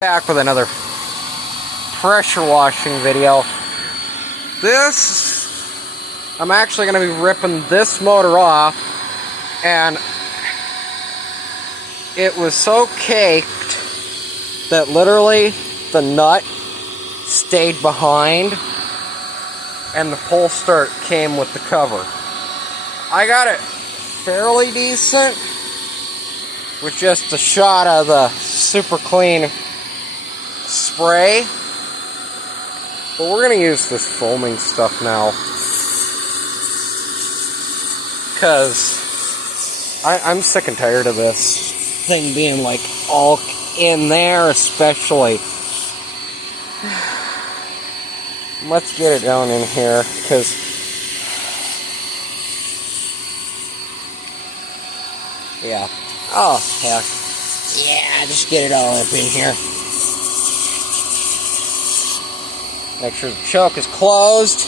Back with another pressure washing video. I'm actually going to be ripping this motor off, and it was so caked that literally the nut stayed behind and the pull start came with the cover. I got it fairly decent with just a shot of the super clean spray, but we're gonna use this foaming stuff now because I'm sick and tired of this thing being like all in there, especially. Let's get it down in here because yeah. Oh heck yeah, just get it all up in here. Make sure the choke is closed.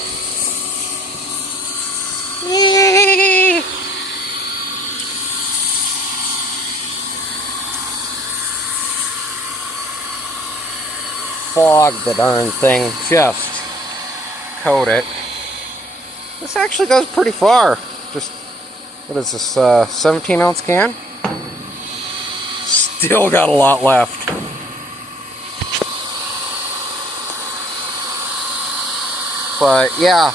Fog the darn thing. Just coat it. This actually goes pretty far. Just, what is this, 17-ounce can? Still got a lot left. But yeah,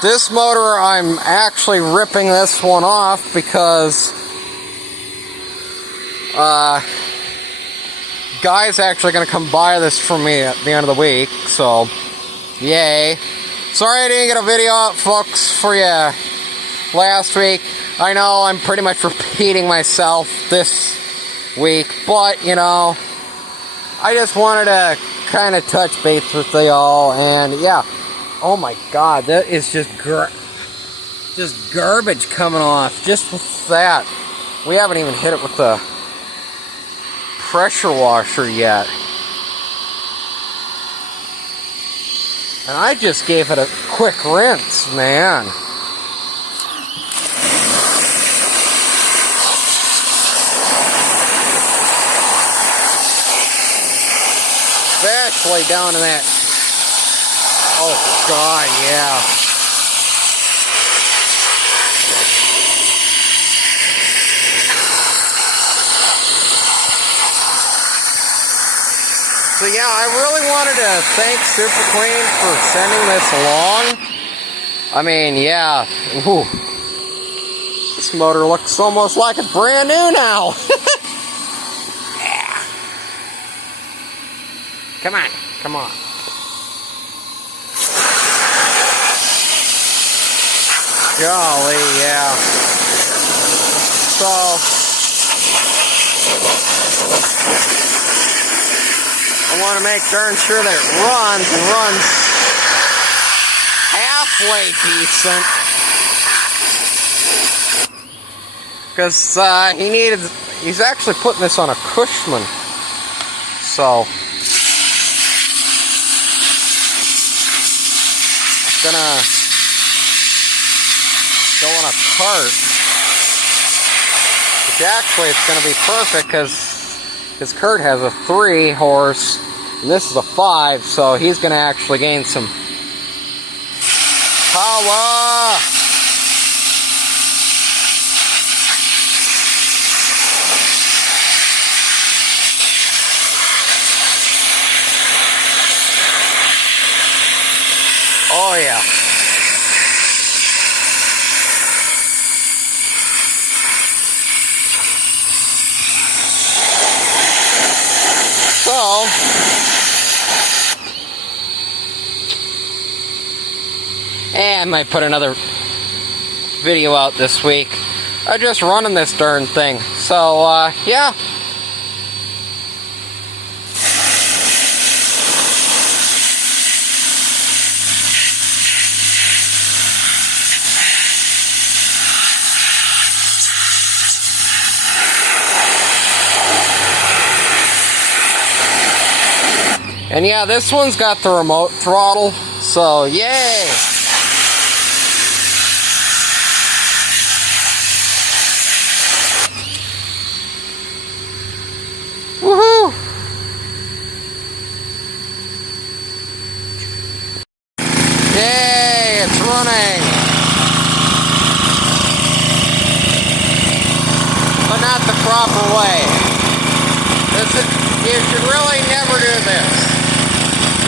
this motor, I'm actually ripping this one off because guy's actually going to come buy this for me at the end of the week, so yay. Sorry I didn't get a video out, folks, for you last week. I know I'm pretty much repeating myself this week, but you know, I just wanted to kind of touch base with y'all, and yeah. Oh my god, that is just garbage coming off just with that. We haven't even hit it with the pressure washer yet. And I just gave it a quick rinse, man. Especially down in that. Oh god, yeah. So yeah, I really wanted to thank Super Clean for sending this along. I mean, yeah. Ooh. This motor looks almost like it's brand new now. Yeah. Come on, come on. Golly, yeah. So, I want to make darn sure that it runs and runs halfway decent. Because he's actually putting this on a Cushman. So, it's gonna go on a cart, which actually it's going to be perfect because his cart has a 3 horse and this is a 5, so he's going to actually gain some power. Oh yeah. So, I might put another video out this week. I'm just running this darn thing. So, yeah. And yeah, this one's got the remote throttle, so yay! Woohoo! proper way. You should really never do this.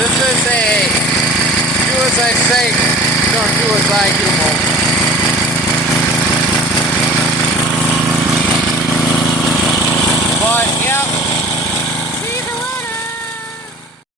This is a do as I say, don't do as I do moment.